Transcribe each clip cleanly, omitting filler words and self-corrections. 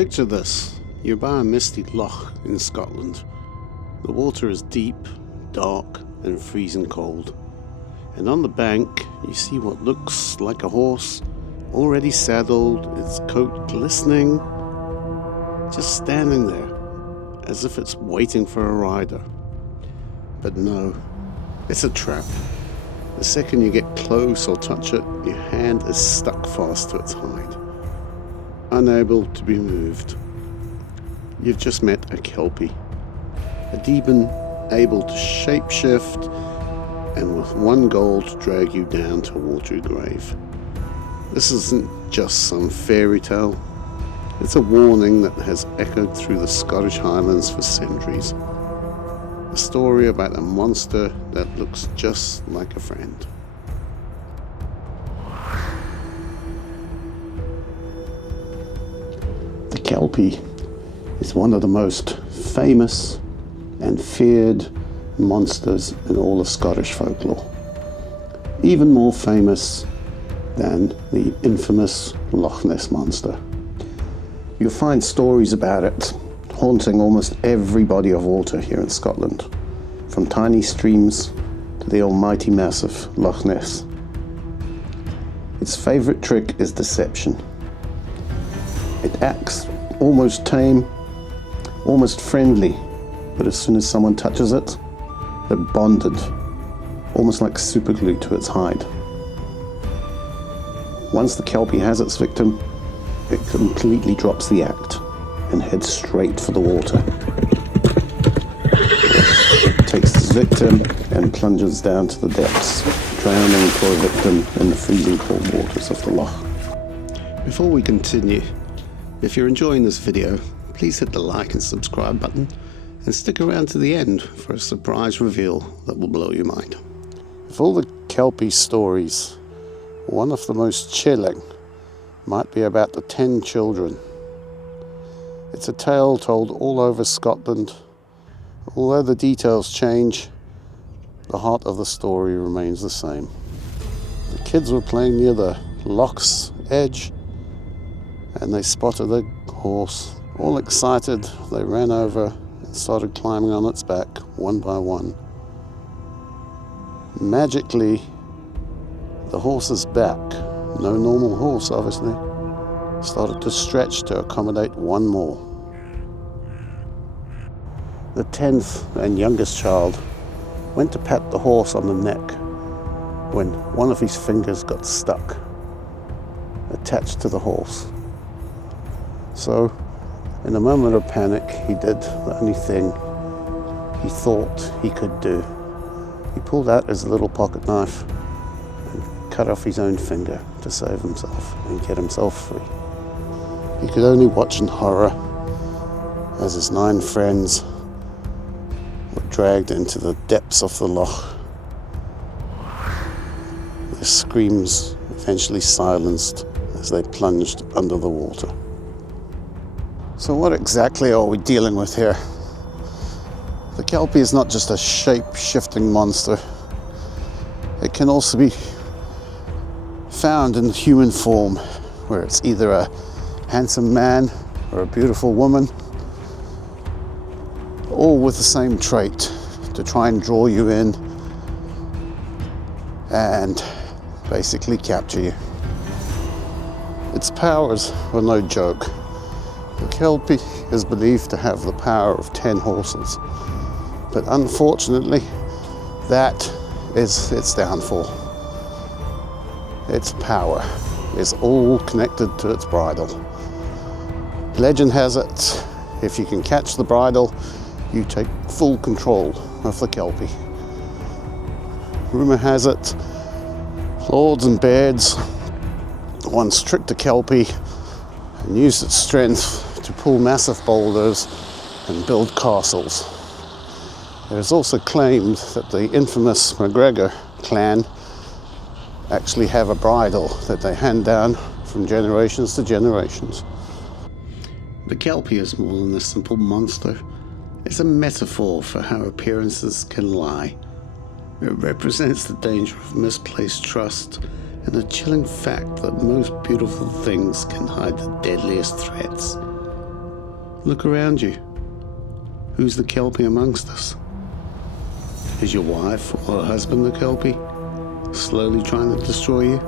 Picture this. You're by a misty loch in Scotland. The water is deep, dark and freezing cold. And on the bank you see what looks like a horse, already saddled, its coat glistening, just standing there, as if it's waiting for a rider. But no, it's a trap. The second you get close or touch it, your hand is stuck fast to its hide, unable to be moved. You've just met a Kelpie, a demon able to shapeshift and with one goal to drag you down to a watery grave. This isn't just some fairy tale, it's a warning that has echoed through the Scottish Highlands for centuries. A story about a monster that looks just like a friend. The Kelpie is one of the most famous and feared monsters in all of Scottish folklore. Even more famous than the infamous Loch Ness monster. You'll find stories about it haunting almost every body of water here in Scotland, from tiny streams to the almighty massive Loch Ness. Its favourite trick is deception. It acts almost tame, almost friendly, but as soon as someone touches it, they're bonded, almost like superglue to its hide. Once the Kelpie has its victim, it completely drops the act and heads straight for the water. It takes its victim and plunges down to the depths, drowning poor victim in the freezing cold waters of the loch. Before we continue, if you're enjoying this video, please hit the like and subscribe button and stick around to the end for a surprise reveal that will blow your mind. Of all the Kelpie stories, one of the most chilling might be about the 10 children. It's a tale told all over Scotland. Although the details change, the heart of the story remains the same. The kids were playing near the loch's edge and they spotted a horse. All excited, they ran over and started climbing on its back one by one. Magically, the horse's back, no normal horse obviously, started to stretch to accommodate one more. The 10th and youngest child went to pat the horse on the neck when one of his fingers got stuck, attached to the horse. So, in a moment of panic, he did the only thing he thought he could do. He pulled out his little pocket knife and cut off his own finger to save himself and get himself free. He could only watch in horror as his 9 friends were dragged into the depths of the loch. Their screams eventually silenced as they plunged under the water. So what exactly are we dealing with here? The Kelpie is not just a shape-shifting monster. It can also be found in human form, where it's either a handsome man or a beautiful woman, all with the same trait, to try and draw you in and basically capture you. Its powers are no joke. The Kelpie is believed to have the power of 10 horses, but unfortunately that is its downfall. Its power is all connected to its bridle. Legend has it, if you can catch the bridle, you take full control of the Kelpie. Rumour has it, lords and bairds once tricked a Kelpie and used its strength to pull massive boulders and build castles. It is also claimed that the infamous MacGregor clan actually have a bridle that they hand down from generations to generations. The Kelpie is more than a simple monster. It's a metaphor for how appearances can lie. It represents the danger of misplaced trust and the chilling fact that most beautiful things can hide the deadliest threats. Look around you. Who's the Kelpie amongst us? Is your wife or husband the Kelpie, slowly trying to destroy you?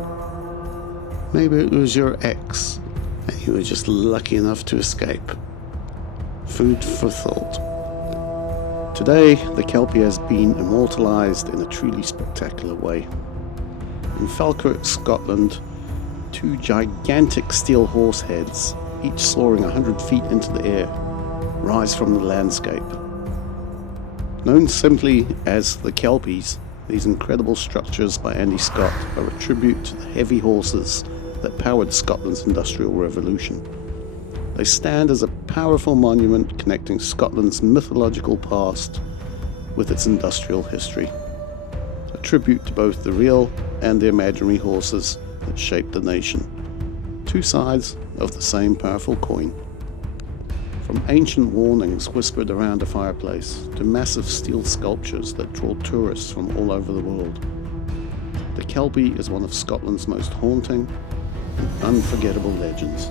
Maybe it was your ex, and you were just lucky enough to escape. Food for thought. Today, the Kelpie has been immortalised in a truly spectacular way. In Falkirk, Scotland, two gigantic steel horse heads, each soaring 100 feet into the air, rise from the landscape. Known simply as the Kelpies, these incredible structures by Andy Scott are a tribute to the heavy horses that powered Scotland's Industrial Revolution. They stand as a powerful monument connecting Scotland's mythological past with its industrial history. A tribute to both the real and the imaginary horses that shaped the nation. Two sides of the same powerful coin. From ancient warnings whispered around a fireplace to massive steel sculptures that draw tourists from all over the world, the Kelpie is one of Scotland's most haunting and unforgettable legends.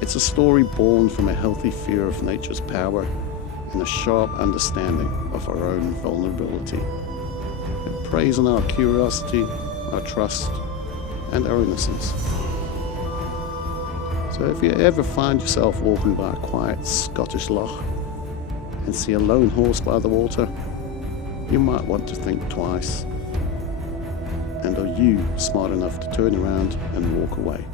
It's a story born from a healthy fear of nature's power and a sharp understanding of our own vulnerability. It preys on our curiosity, our trust, and our innocence. So if you ever find yourself walking by a quiet Scottish loch and see a lone horse by the water, you might want to think twice. And are you smart enough to turn around and walk away?